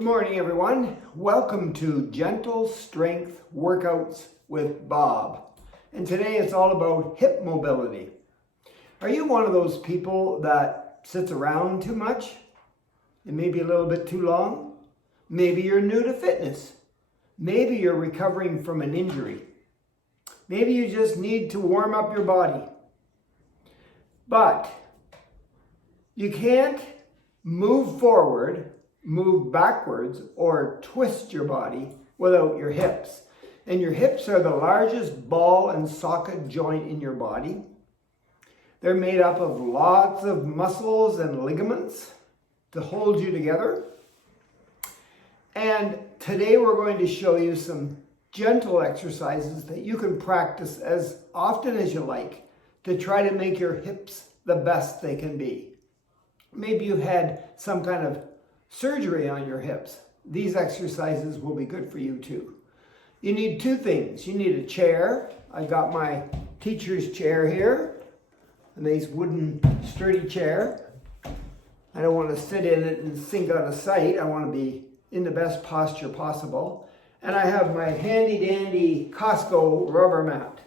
Good morning, everyone. Welcome to Gentle Strength Workouts with Bob. And today it's all about hip mobility. Are you one of those people that sits around too much and maybe a little bit too long? Maybe you're new to fitness. Maybe you're recovering from an injury. Maybe you just need to warm up your body. But you can't move forward, move backwards, or twist your body without your hips. And your hips are the largest ball and socket joint in your body. They're made up of lots of muscles and ligaments to hold you together. And today we're going to show you some gentle exercises that you can practice as often as you like to try to make your hips the best they can be. Maybe you had some kind of surgery on your hips. These exercises will be good for you too. You need two things. You need a chair. I've got my teacher's chair here, a nice wooden sturdy chair. I don't want to sit in it and sink out of sight. I want to be in the best posture possible. And I have my handy dandy Costco rubber mat.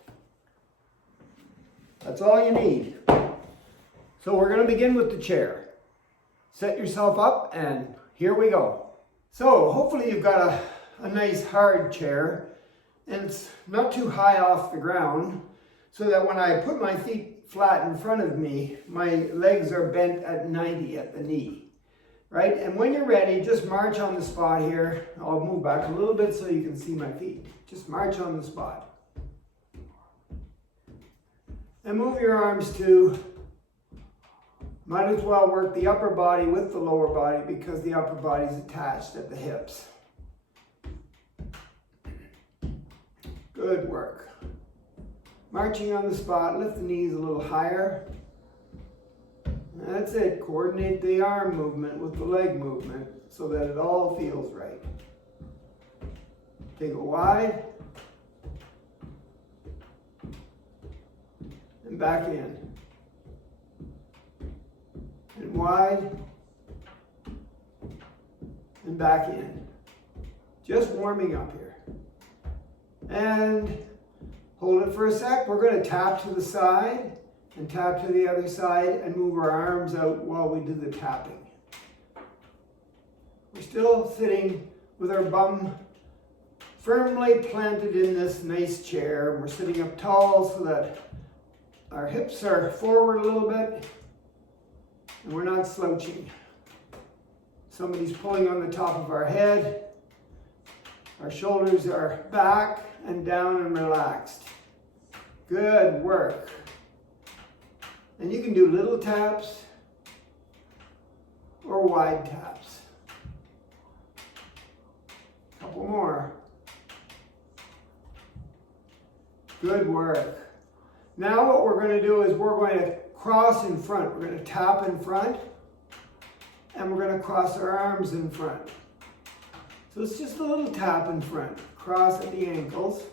That's all you need. So we're going to begin with the chair. Set yourself up and here we go. So hopefully you've got a nice hard chair and it's not too high off the ground so that when I put my feet flat in front of me, my legs are bent at 90 at the knee, right? And when you're ready, just march on the spot here. I'll move back a little bit so you can see my feet. Just march on the spot. And move your arms too. Might as well work the upper body with the lower body because the upper body is attached at the hips. Good work. Marching on the spot, lift the knees a little higher. That's it. Coordinate the arm movement with the leg movement so that it all feels right. Take it wide. And back in. And wide, and back in. Just warming up here. And hold it for a sec. We're going to tap to the side and tap to the other side and move our arms out while we do the tapping. We're still sitting with our bum firmly planted in this nice chair. We're sitting up tall so that our hips are forward a little bit. And we're not slouching. Somebody's pulling on the top of our head. Our shoulders are back and down and relaxed. Good work. And you can do little taps or wide taps. A couple more. Good work. Now what we're going to do is we're going to cross in front. We're going to tap in front and we're going to cross our arms in front. So it's just a little tap in front. Cross at the ankles.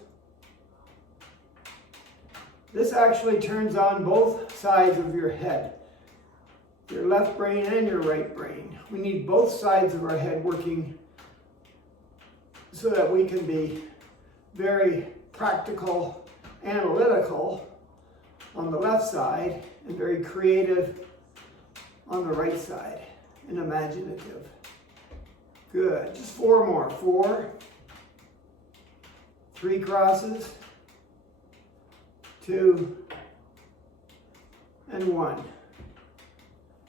This actually turns on both sides of your head. Your left brain and your right brain. We need both sides of our head working so that we can be very practical, analytical on the left side and very creative on the right side and imaginative. Good. Just four more. 4, 3 crosses, 2, and 1.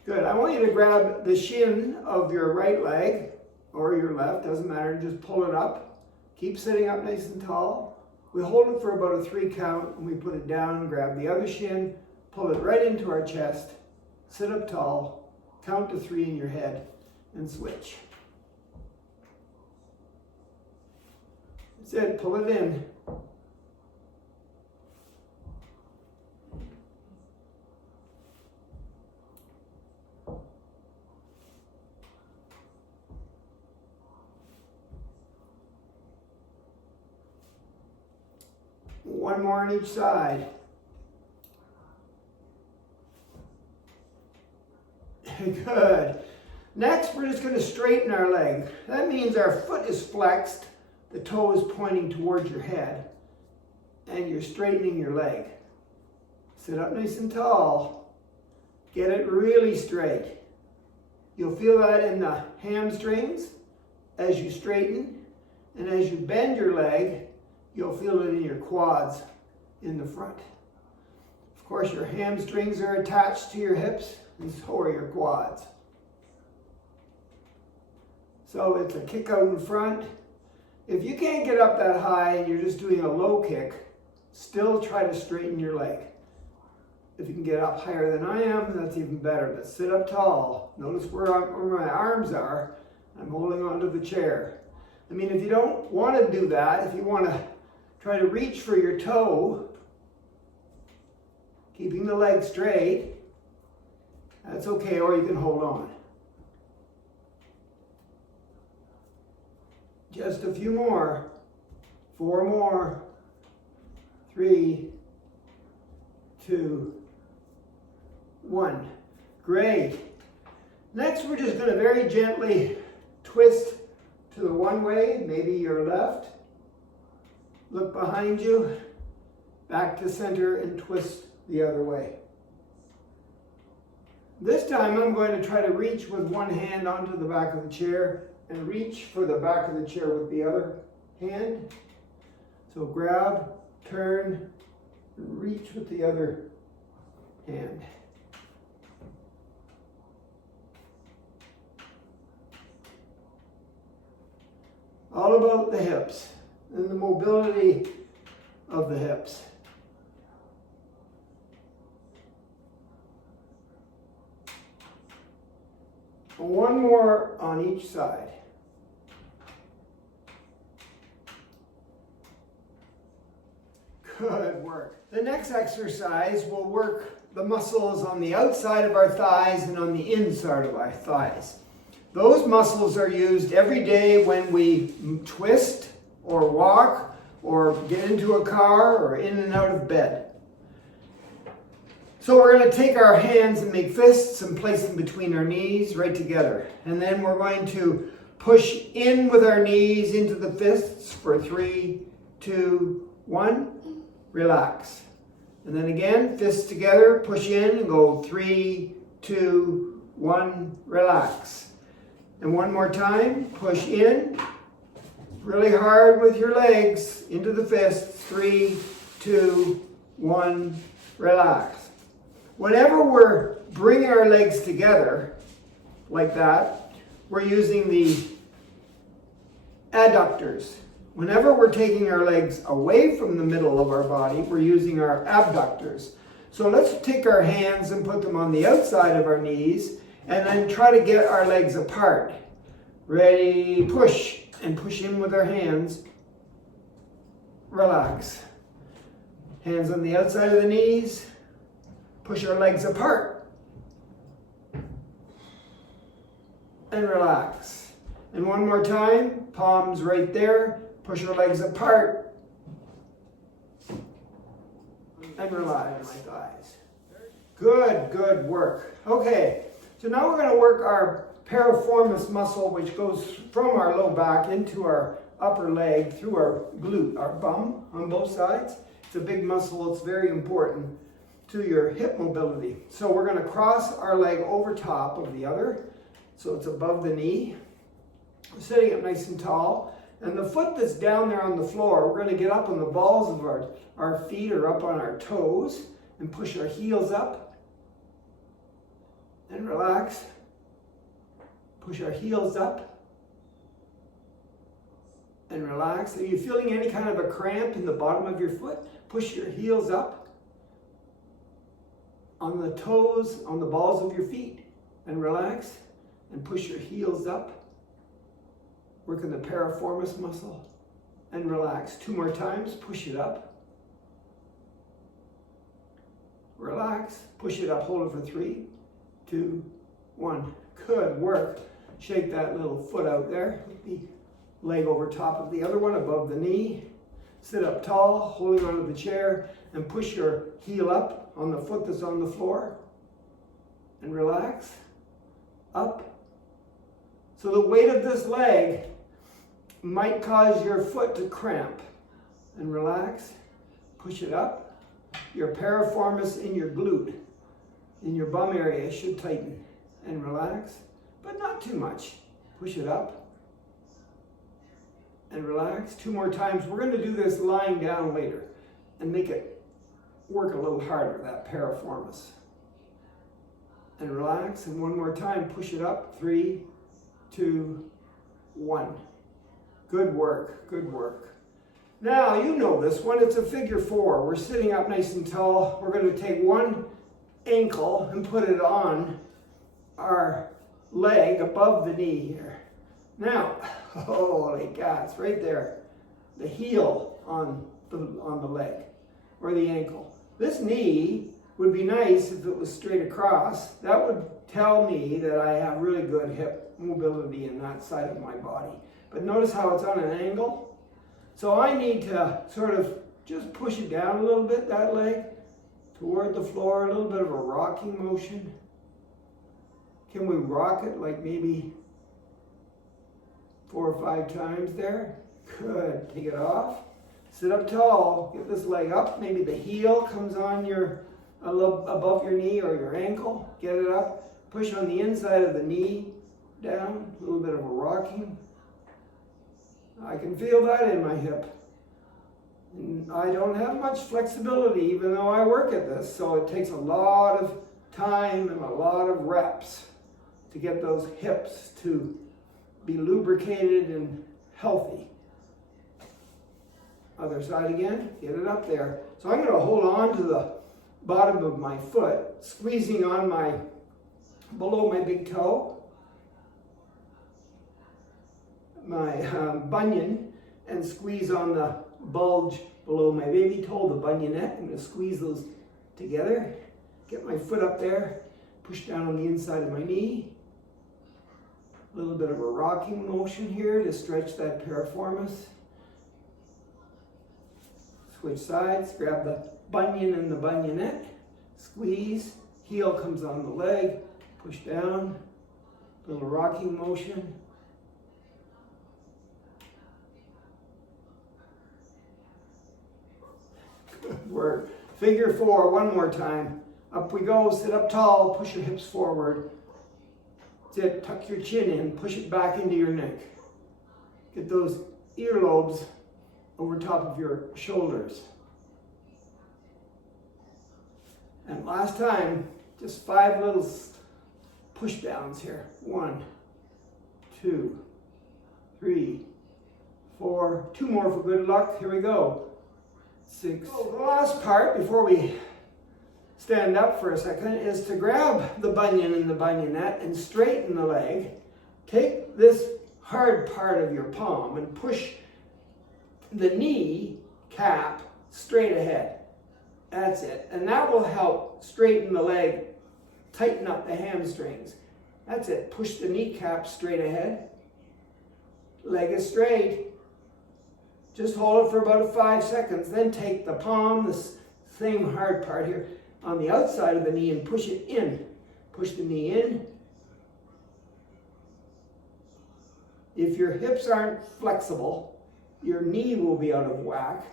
Good. I want you to grab the shin of your right leg or your left, doesn't matter, just pull it up. Keep sitting up nice and tall. We hold it for about a 3 count and we put it down, grab the other shin, pull it right into our chest, sit up tall, count to 3 in your head, and switch. That's it, pull it in. One more on each side. Good. Next, we're just going to straighten our leg. That means our foot is flexed, the toe is pointing towards your head, and you're straightening your leg. Sit up nice and tall. Get it really straight. You'll feel that in the hamstrings as you straighten, and as you bend your leg, you'll feel it in your quads in the front. Of course, your hamstrings are attached to your hips, and so are your quads. So it's a kick out in front. If you can't get up that high and you're just doing a low kick, still try to straighten your leg. If you can get up higher than I am, that's even better. But sit up tall. Notice where my arms are. I'm holding onto the chair. I mean, if you don't want to do that, if you want to try to reach for your toe, keeping the leg straight, that's okay, or you can hold on. Just a few more. 4 more. 3, 2, 1. Great. Next, we're just going to very gently twist to the one way, maybe your left. Look behind you, back to center, and twist the other way. This time, I'm going to try to reach with one hand onto the back of the chair and reach for the back of the chair with the other hand. So grab, turn, and reach with the other hand. All about the hips and the mobility of the hips. One more on each side. Good work. The next exercise will work the muscles on the outside of our thighs and on the inside of our thighs. Those muscles are used every day when we twist or walk or get into a car or in and out of bed. So we're going to take our hands and make fists and place them between our knees right together. And then we're going to push in with our knees into the fists for 3, 2, 1. Relax. And then again, fists together, push in and go 3, 2, 1, relax. And one more time, push in really hard with your legs into the fists. 3, 2, 1, relax. Whenever we're bringing our legs together like that, we're using the adductors. Whenever we're taking our legs away from the middle of our body, we're using our abductors. So let's take our hands and put them on the outside of our knees and then try to get our legs apart. Ready, push, and push in with our hands. Relax. Hands on the outside of the knees. Push our legs apart. And relax. And one more time, palms right there. Push our legs apart. And relax my thighs. Good work. Okay, so now we're going to work our piriformis muscle, which goes from our low back into our upper leg through our glute, our bum on both sides. It's a big muscle. It's very important to your hip mobility. So we're going to cross our leg over top of the other, so it's above the knee. We're sitting up nice and tall. And the foot that's down there on the floor, we're going to get up on the balls of our feet or up on our toes and push our heels up and relax. Push our heels up and relax. Are you feeling any kind of a cramp in the bottom of your foot? Push your heels up on the toes, on the balls of your feet, and relax and push your heels up. Working the piriformis muscle and relax. 2 more times. Push it up. Relax. Push it up. Hold it for 3, 2, 1. Good work. Shake that little foot out there. The leg over top of the other one, above the knee. Sit up tall, holding onto the chair, and push your heel up on the foot that's on the floor. And relax. Up So the weight of this leg might cause your foot to cramp. And relax, push it up. Your piriformis in your glute, in your bum area, should tighten. And relax, but not too much. Push it up and relax. 2 more times. We're going to do this lying down later and make it work a little harder, that piriformis. And relax, and 1 more time. Push it up. 3, 2, 1. Good work, good work. Now, you know this one, it's a figure 4. We're sitting up nice and tall. We're going to take one ankle and put it on our leg above the knee here. Now, holy cats, right there. The heel on the leg, or the ankle. This knee would be nice if it was straight across. That would tell me that I have really good hip mobility in that side of my body. But notice how it's on an angle? So I need to sort of just push it down a little bit, that leg, toward the floor, a little bit of a rocking motion. Can we rock it like maybe 4 or 5 times there? Good. Take it off. Sit up tall. Get this leg up. Maybe the heel comes on a little above your knee or your ankle. Get it up. Push on the inside of the knee down. A little bit of a rocking. I can feel that in my hip. And I don't have much flexibility even though I work at this, so it takes a lot of time and a lot of reps to get those hips to be lubricated and healthy. Other side again, get it up there. So I'm going to hold on to the bottom of my foot, squeezing on below my big toe, my bunion, and squeeze on the bulge below my baby toe, the bunionette. I'm going to squeeze those together, get my foot up there, push down on the inside of my knee. A little bit of a rocking motion here to stretch that piriformis. Switch sides, grab the bunion and the bunionette, squeeze, heel comes on the leg, push down, little rocking motion. Good work. Figure 4, 1 more time. Up we go, sit up tall, push your hips forward. Sit, tuck your chin in, push it back into your neck. Get those earlobes over top of your shoulders. And last time, just 5 little push downs here. 1, 2, 3, 4, 2 more for good luck. Here we go. 6. So the last part before we stand up for a second is to grab the bunion and the bunionette and straighten the leg. Take this hard part of your palm and push the knee cap straight ahead. That's it. And that will help straighten the leg, tighten up the hamstrings. That's it. Push the kneecap straight ahead. Leg is straight. Just hold it for about 5 seconds. Then take the palm, the same hard part here, on the outside of the knee and push it in. Push the knee in. If your hips aren't flexible, your knee will be out of whack.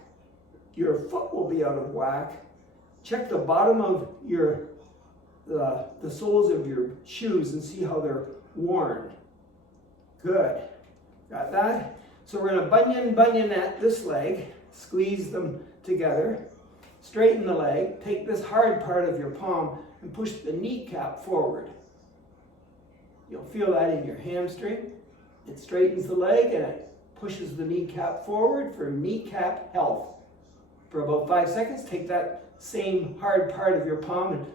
Your foot will be out of whack. Check the bottom of the soles of your shoes and see how they're worn. Good. Got that? So we're going to bunionette this leg, squeeze them together, straighten the leg, take this hard part of your palm and push the kneecap forward. You'll feel that in your hamstring. It straightens the leg and it pushes the kneecap forward for kneecap health. For about 5 seconds, take that same hard part of your palm and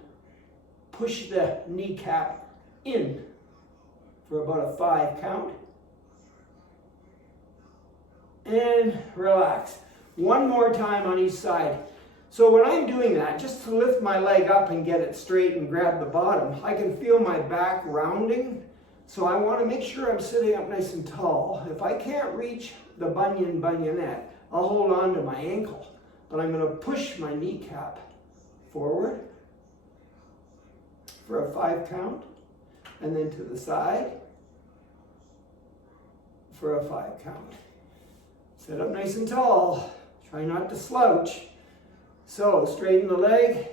push the kneecap in for about a 5 count. And relax. 1 more time on each side. So when I'm doing that, just to lift my leg up and get it straight and grab the bottom, I can feel my back rounding. So I want to make sure I'm sitting up nice and tall. If I can't reach the bunionette, I'll hold on to my ankle. But I'm going to push my kneecap forward for a 5 count. And then to the side. for a 5 count. Sit up nice and tall. Try not to slouch. So straighten the leg.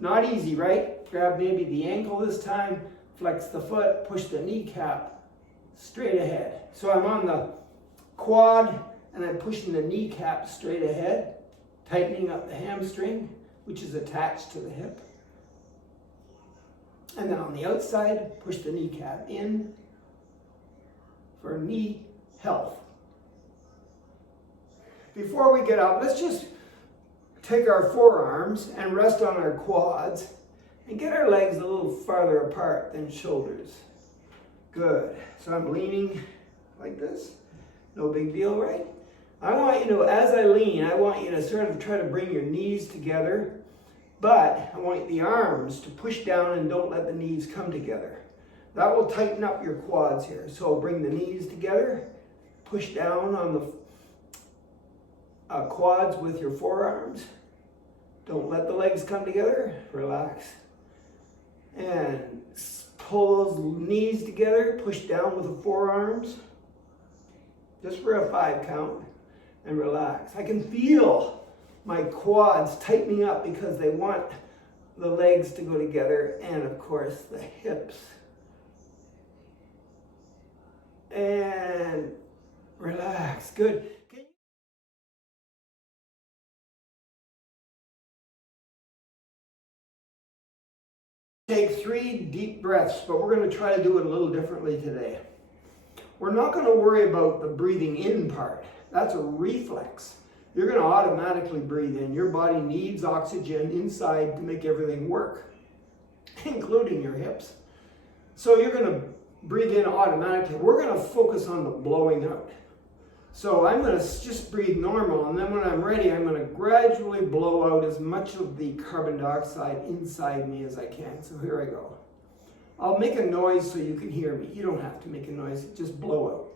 Not easy, right? Grab maybe the ankle this time. Flex the foot. Push the kneecap straight ahead. So I'm on the quad and I'm pushing the kneecap straight ahead. Tightening up the hamstring, which is attached to the hip. And then on the outside, push the kneecap in for knee health. Before we get up, let's just take our forearms and rest on our quads and get our legs a little farther apart than shoulders. Good. So I'm leaning like this. No big deal, right? I want you to, as I lean, I want you to sort of try to bring your knees together, but I want the arms to push down and don't let the knees come together. That will tighten up your quads here. So bring the knees together, push down on the quads with your forearms. Don't let the legs come together. Relax. And pull those knees together, push down with the forearms. Just for a 5 count. And relax. I can feel my quads tightening up because they want the legs to go together and of course the hips. And relax. Good. Take 3 deep breaths, but we're going to try to do it a little differently today. We're not going to worry about the breathing in part. That's a reflex. You're going to automatically breathe in. Your body needs oxygen inside to make everything work, including your hips. So you're going to breathe in automatically. We're going to focus on the blowing out. So I'm going to just breathe normal, and then when I'm ready, I'm going to gradually blow out as much of the carbon dioxide inside me as I can. So here I go. I'll make a noise so you can hear me. You don't have to make a noise, just blow out.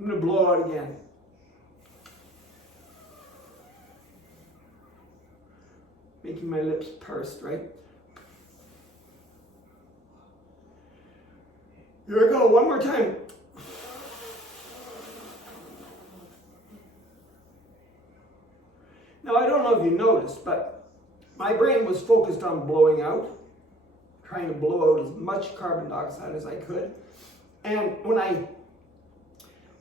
I'm going to blow out again. Making my lips pursed, right? Here I go, one more time. Now, I don't know if you noticed, but my brain was focused on blowing out, trying to blow out as much carbon dioxide as I could. And when I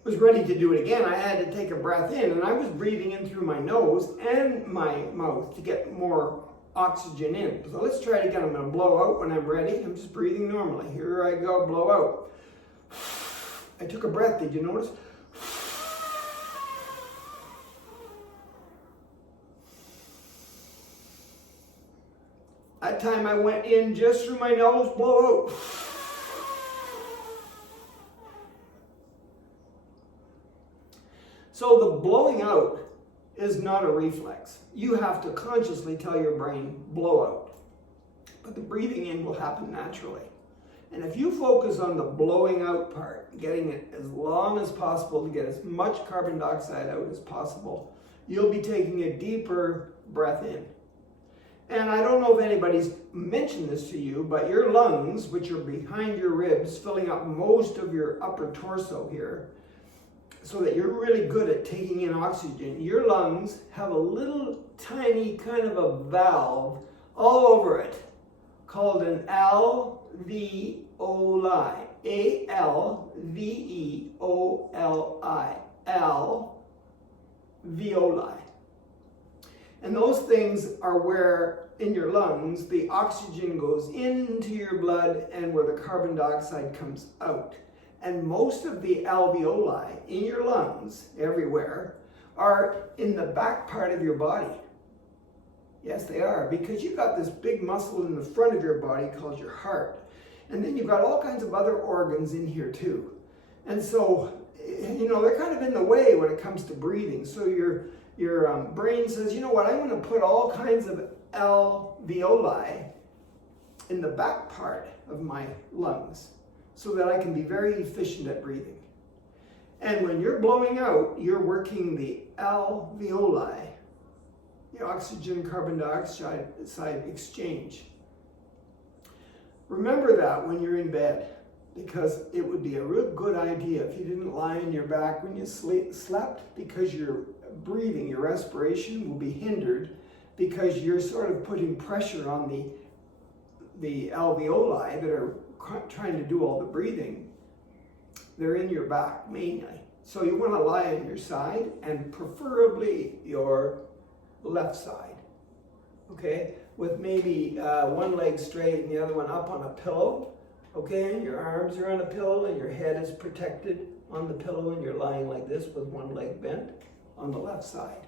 was ready to do it again, I had to take a breath in, and I was breathing in through my nose and my mouth to get more oxygen in. So let's try it again. I'm going to blow out when I'm ready. I'm just breathing normally. Here I go, blow out. I took a breath, did you notice? That time I went in just through my nose, blow out. So the blowing out is not a reflex. You have to consciously tell your brain, blow out. But the breathing in will happen naturally. And if you focus on the blowing out part, getting it as long as possible to get as much carbon dioxide out as possible, you'll be taking a deeper breath in. And I don't know if anybody's mentioned this to you, but your lungs, which are behind your ribs, filling up most of your upper torso here, so that you're really good at taking in oxygen, your lungs have a little tiny kind of a valve all over it called an alveoli. A-L-V-E-O-L-I. Alveoli. And those things are where, in your lungs, the oxygen goes into your blood and where the carbon dioxide comes out. And most of the alveoli in your lungs, everywhere, are in the back part of your body. Yes, they are, because you've got this big muscle in the front of your body called your heart. And then you've got all kinds of other organs in here too. And so, you know, they're kind of in the way when it comes to breathing. So your brain says, you know what, I'm going to put all kinds of alveoli in the back part of my lungs so that I can be very efficient at breathing. And when you're blowing out, you're working the alveoli, the oxygen carbon dioxide exchange. Remember that when you're in bed, because it would be a real good idea if you didn't lie on your back when you slept, because your breathing, your respiration will be hindered because you're sort of putting pressure on the alveoli that are trying to do all the breathing. They're in your back mainly. So you want to lie on your side, and preferably your left side, okay? With maybe one leg straight and the other one up on a pillow, okay? And your arms are on a pillow and your head is protected on the pillow, and you're lying like this with one leg bent on the left side.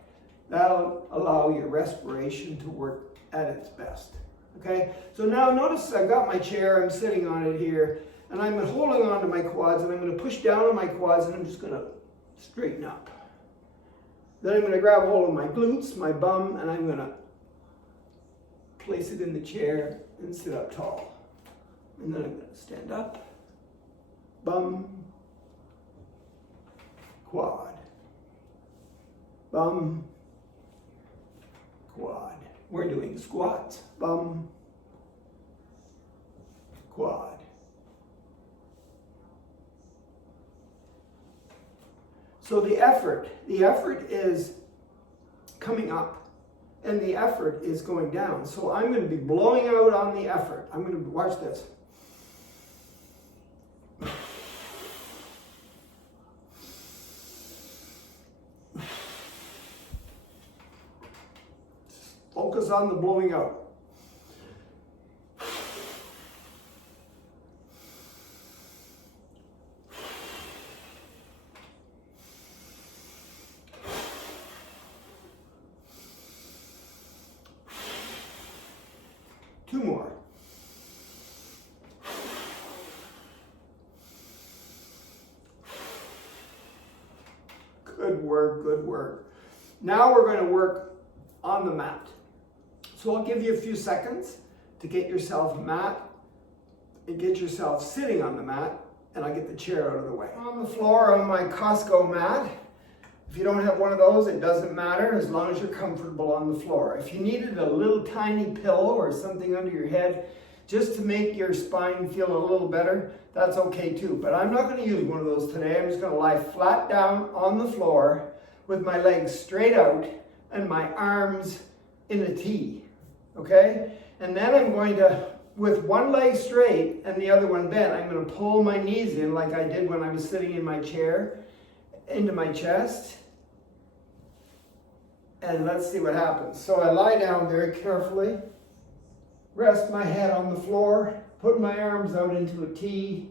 That'll allow your respiration to work at its best, okay? So now notice I've got my chair, I'm sitting on it here, and I'm holding on to my quads, and I'm going to push down on my quads, and I'm just going to straighten up. Then I'm going to grab hold of my glutes, my bum, and I'm going to place it in the chair and sit up tall. And then I'm going to stand up, bum, quad, bum, quad. We're doing squats, bum, quad. So the effort is coming up and the effort is going down. So I'm going to be blowing out on the effort. I'm going to watch this. Focus on the blowing out. Two more. Good work, good work. Now we're going to work on the mat. So I'll give you a few seconds to get yourself a mat and get yourself sitting on the mat, and I'll get the chair out of the way. On the floor on my Costco mat. If you don't have one of those, it doesn't matter as long as you're comfortable on the floor. If you needed a little tiny pillow or something under your head just to make your spine feel a little better, that's okay too. But I'm not going to use one of those today. I'm just going to lie flat down on the floor with my legs straight out and my arms in a T, okay? And then I'm going to, with one leg straight and the other one bent, I'm going to pull my knees in like I did when I was sitting in my chair into my chest, and let's see what happens. So I lie down very carefully, rest my head on the floor, put my arms out into a T,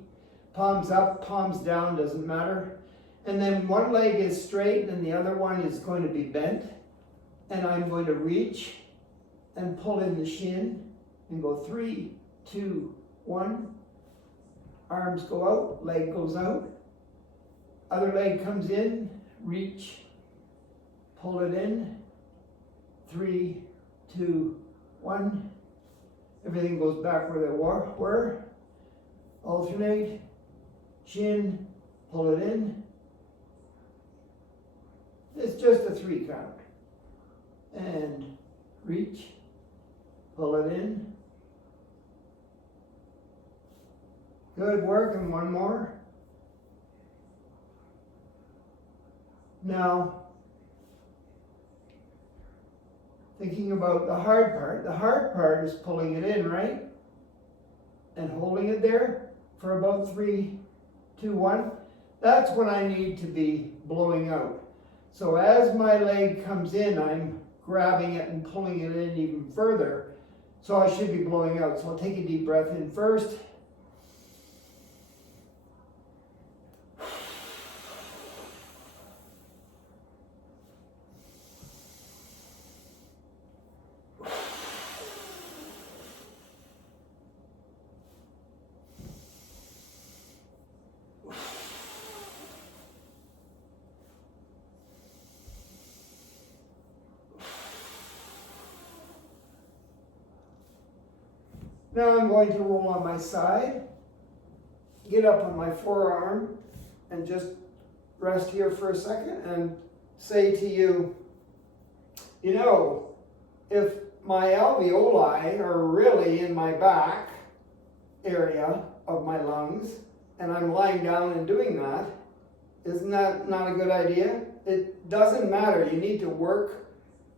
palms up, palms down, doesn't matter. And then one leg is straight and the other one is going to be bent, and I'm going to reach and pull in the shin and go 3, 2, 1. Arms go out, leg goes out. Other leg comes in, reach, pull it in, 3, 2, 1. Everything goes back where they were. Alternate, chin, pull it in. It's just a 3 count. And reach, pull it in. Good work, and one more. Now, thinking about the hard part is pulling it in, right? And holding it there for about 3, 2, 1. That's when I need to be blowing out. So as my leg comes in, I'm grabbing it and pulling it in even further. So I should be blowing out. So I'll take a deep breath in first. Now I'm going to roll on my side, get up on my forearm, and just rest here for a second and say to you, you know, if my alveoli are really in my back area of my lungs, and I'm lying down and doing that, isn't that not a good idea? It doesn't matter. You need to work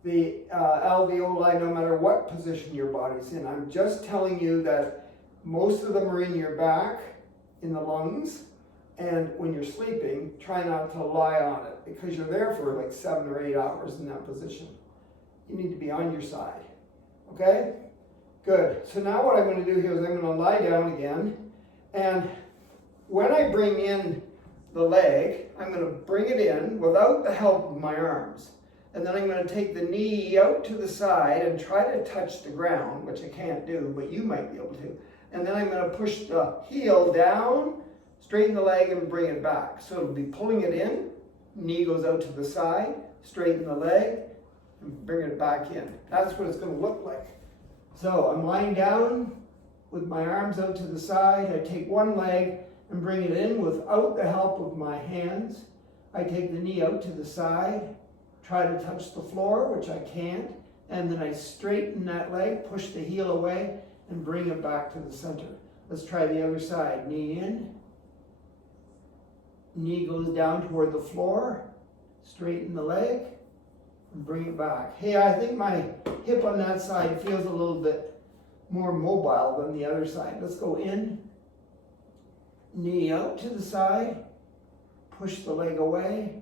the alveoli no matter what position your body's in. I'm just telling you that most of them are in your back, in the lungs, and when you're sleeping, try not to lie on it because you're there for like 7 or 8 hours in that position. You need to be on your side. Okay? Good. So now what I'm going to do here is I'm going to lie down again, and when I bring in the leg, I'm going to bring it in without the help of my arms. And then I'm going to take the knee out to the side and try to touch the ground, which I can't do, but you might be able to. And then I'm going to push the heel down, straighten the leg, and bring it back. So it'll be pulling it in, knee goes out to the side, straighten the leg, and bring it back in. That's what it's going to look like. So I'm lying down with my arms out to the side. I take one leg and bring it in without the help of my hands. I take the knee out to the side, try to touch the floor, which I can't, and then I straighten that leg, push the heel away, and bring it back to the center. Let's try the other side. Knee in, knee goes down toward the floor, straighten the leg, and bring it back. Hey, I think my hip on that side feels a little bit more mobile than the other side. Let's go in, knee out to the side, push the leg away,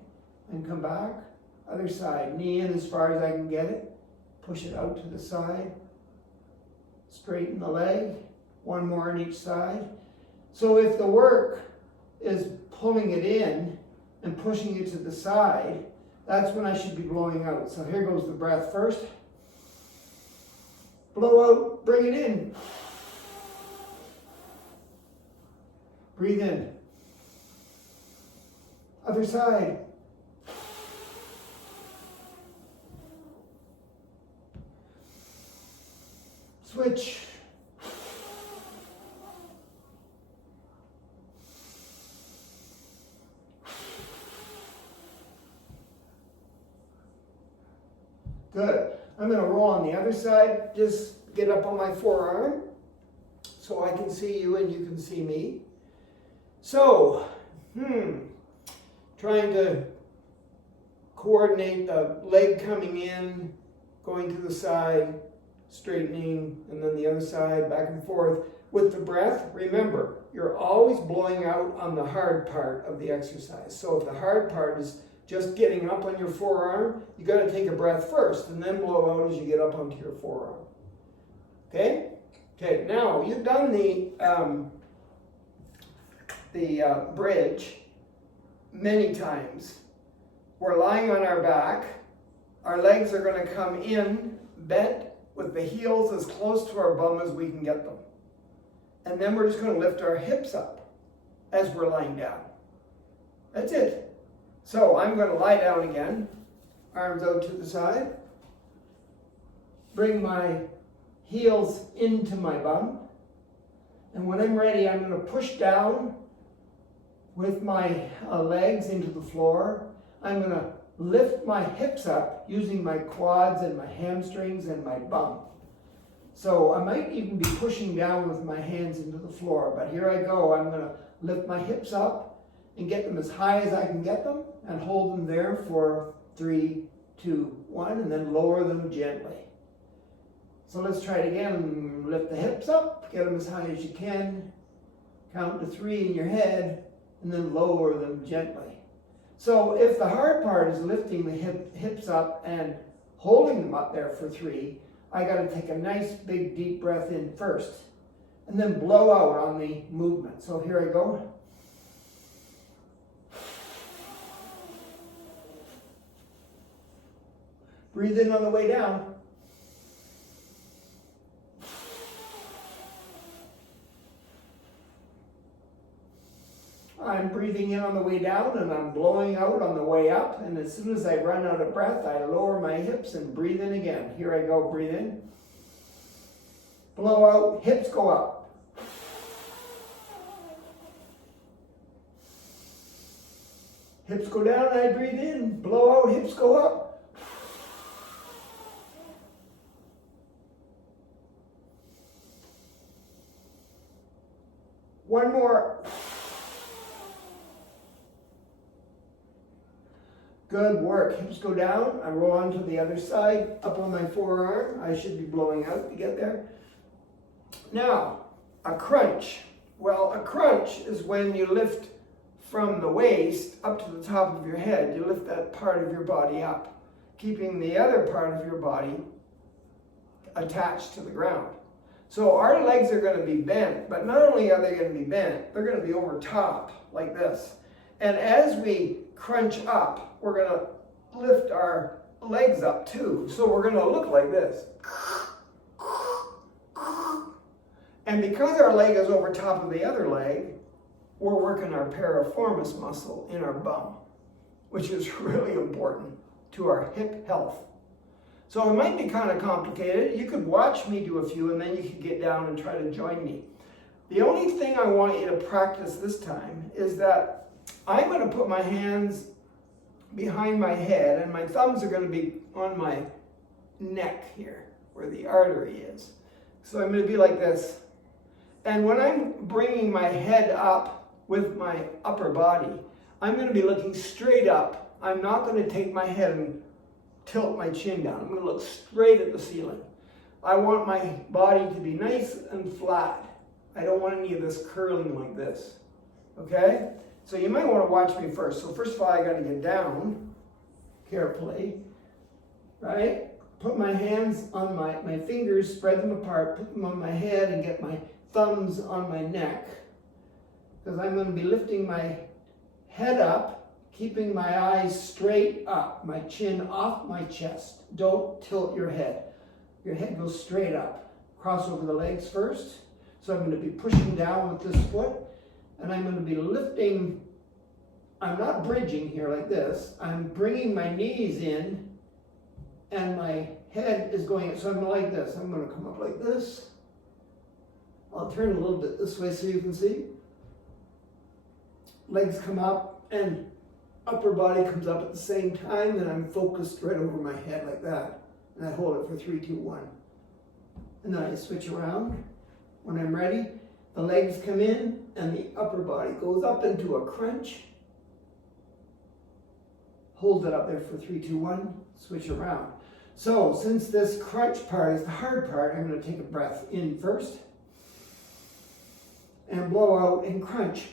and come back. Other side, knee in as far as I can get it, push it out to the side, straighten the leg, one more on each side. So if the work is pulling it in and pushing it to the side, that's when I should be blowing out. So here goes the breath first. Blow out, bring it in. Breathe in. Other side. Switch. Good. I'm going to roll on the other side. Just get up on my forearm so I can see you and you can see me. So, trying to coordinate the leg coming in, going to the side, straightening, and then the other side, back and forth. With the breath, remember, you're always blowing out on the hard part of the exercise. So if the hard part is just getting up on your forearm, you got to take a breath first and then blow out as you get up onto your forearm. Okay? Okay, now you've done the bridge many times. We're lying on our back. Our legs are going to come in bent with the heels as close to our bum as we can get them. And then we're just going to lift our hips up as we're lying down. That's it. So I'm going to lie down again, arms out to the side. Bring my heels into my bum. And when I'm ready, I'm going to push down with my legs into the floor. I'm going to lift my hips up using my quads and my hamstrings and my bum. So I might even be pushing down with my hands into the floor, but here I go. I'm going to lift my hips up and get them as high as I can get them and hold them there for 3, 2, 1, and then lower them gently. So let's try it again. Lift the hips up, get them as high as you can, count to 3 in your head, and then lower them gently. So if the hard part is lifting the hips up and holding them up there for 3, I got to take a nice big deep breath in first and then blow out on the movement. So here I go. Breathe in on the way down. I'm breathing in on the way down and I'm blowing out on the way up. And as soon as I run out of breath, I lower my hips and breathe in again. Here I go, breathe in. Blow out, hips go up. Hips go down, I breathe in. Blow out, hips go up. One more. Good work. Hips go down. I roll on to the other side, up on my forearm. I should be blowing out to get there. Now, a crunch. Well, a crunch is when you lift from the waist up to the top of your head. You lift that part of your body up, keeping the other part of your body attached to the ground. So our legs are going to be bent, but not only are they going to be bent, they're going to be over top like this. And as we crunch up, we're going to lift our legs up too. So we're going to look like this. And because our leg is over top of the other leg, we're working our piriformis muscle in our bum, which is really important to our hip health. So it might be kind of complicated. You could watch me do a few and then you could get down and try to join me. The only thing I want you to practice this time is that I'm going to put my hands behind my head and my thumbs are going to be on my neck here where the artery is. So I'm going to be like this. And when I'm bringing my head up with my upper body, I'm going to be looking straight up. I'm not going to take my head and tilt my chin down. I'm going to look straight at the ceiling. I want my body to be nice and flat. I don't want any of this curling like this. Okay? So you might want to watch me first. So first of all, I got to get down carefully. Right? Put my hands on my fingers, spread them apart, put them on my head and get my thumbs on my neck. Because I'm going to be lifting my head up, keeping my eyes straight up, my chin off my chest. Don't tilt your head. Your head goes straight up. Cross over the legs first. So I'm going to be pushing down with this foot, and I'm going to be lifting. I'm not bridging here like this. I'm bringing my knees in, and my head is going, so I'm like this. I'm going to come up like this. I'll turn a little bit this way so you can see. Legs come up, and upper body comes up at the same time, and I'm focused right over my head like that. And I hold it for 3, 2, 1. And then I switch around. When I'm ready, the legs come in, and the upper body goes up into a crunch. Hold it up there for 3, 2, 1. Switch around. So, since this crunch part is the hard part, I'm going to take a breath in first. And blow out and crunch.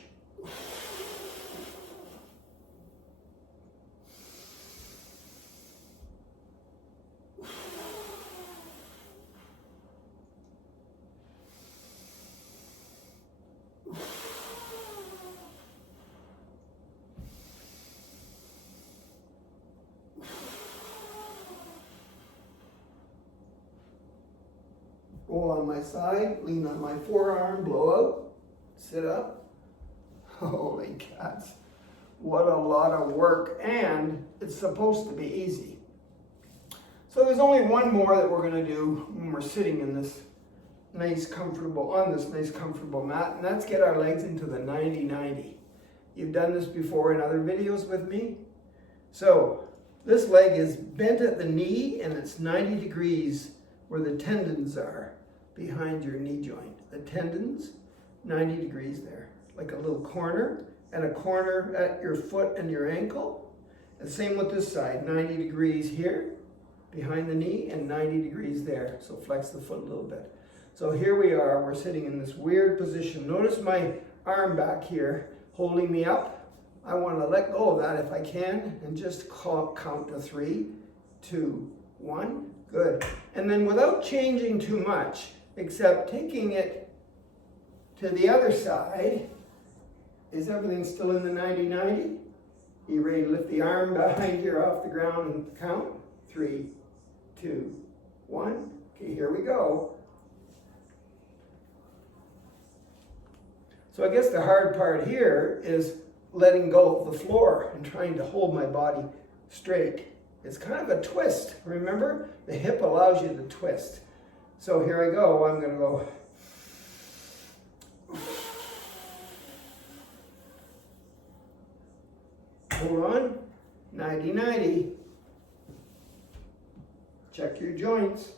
Roll on my side, lean on my forearm, blow out, sit up. Holy cats, what a lot of work, and it's supposed to be easy. So there's only one more that we're going to do when we're sitting in this nice comfortable mat, and that's get our legs into the 90-90. You've done this before in other videos with me. So this leg is bent at the knee, and it's 90 degrees where the tendons are behind your knee joint. The tendons, 90 degrees there, like a little corner, and a corner at your foot and your ankle. And same with this side, 90 degrees here, behind the knee, and 90 degrees there. So flex the foot a little bit. So here we are, we're sitting in this weird position. Notice my arm back here holding me up. I want to let go of that if I can, and just count to 3, 2, 1. Good. And then without changing too much, except taking it to the other side, is everything still in the 90-90? You ready to lift the arm behind here off the ground and count? 3, 2, 1. Okay, here we go. So I guess the hard part here is letting go of the floor and trying to hold my body straight. It's kind of a twist, remember? The hip allows you to twist. So here I go, I'm going to go. Hold on, 90-90. Check your joints.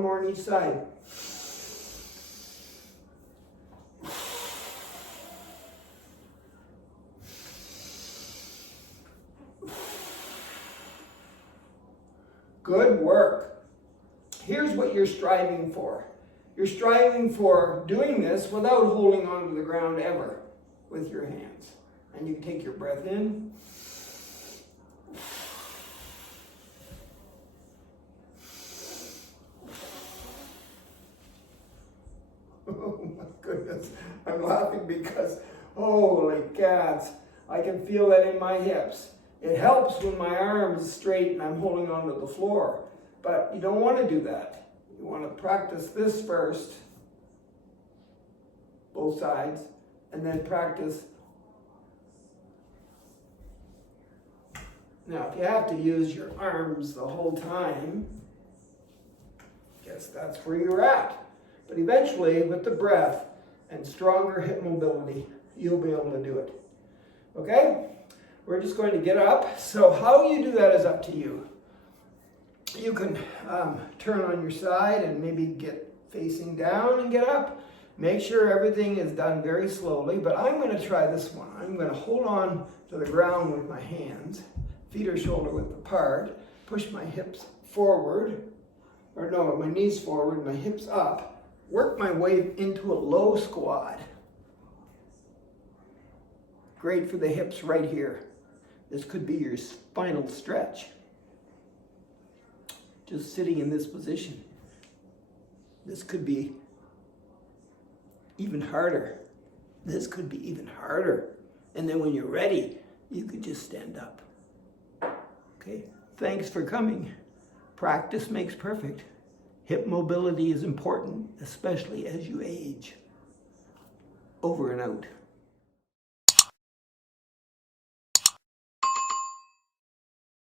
one more on each side. Good work. Here's what you're striving for. You're striving for doing this without holding onto the ground ever with your hands. And you can take your breath in. Oh my goodness, I'm laughing because, holy cats, I can feel that in my hips. It helps when my arm's straight and I'm holding onto the floor, but you don't want to do that. You want to practice this first, both sides, and then practice. Now, if you have to use your arms the whole time, guess that's where you're at. But eventually, with the breath and stronger hip mobility, you'll be able to do it. Okay? We're just going to get up. So how you do that is up to you. You can turn on your side and maybe get facing down and get up. Make sure everything is done very slowly, but I'm going to try this one. I'm going to hold on to the ground with my hands, feet are shoulder width apart, push my hips forward, or no, my knees forward, my hips up, work my way into a low squat. Great for the hips right here. This could be your spinal stretch. Just sitting in this position. This could be even harder. This could be even harder. And then when you're ready, you could just stand up. Okay, thanks for coming. Practice makes perfect. Hip mobility is important, especially as you age. Over and out.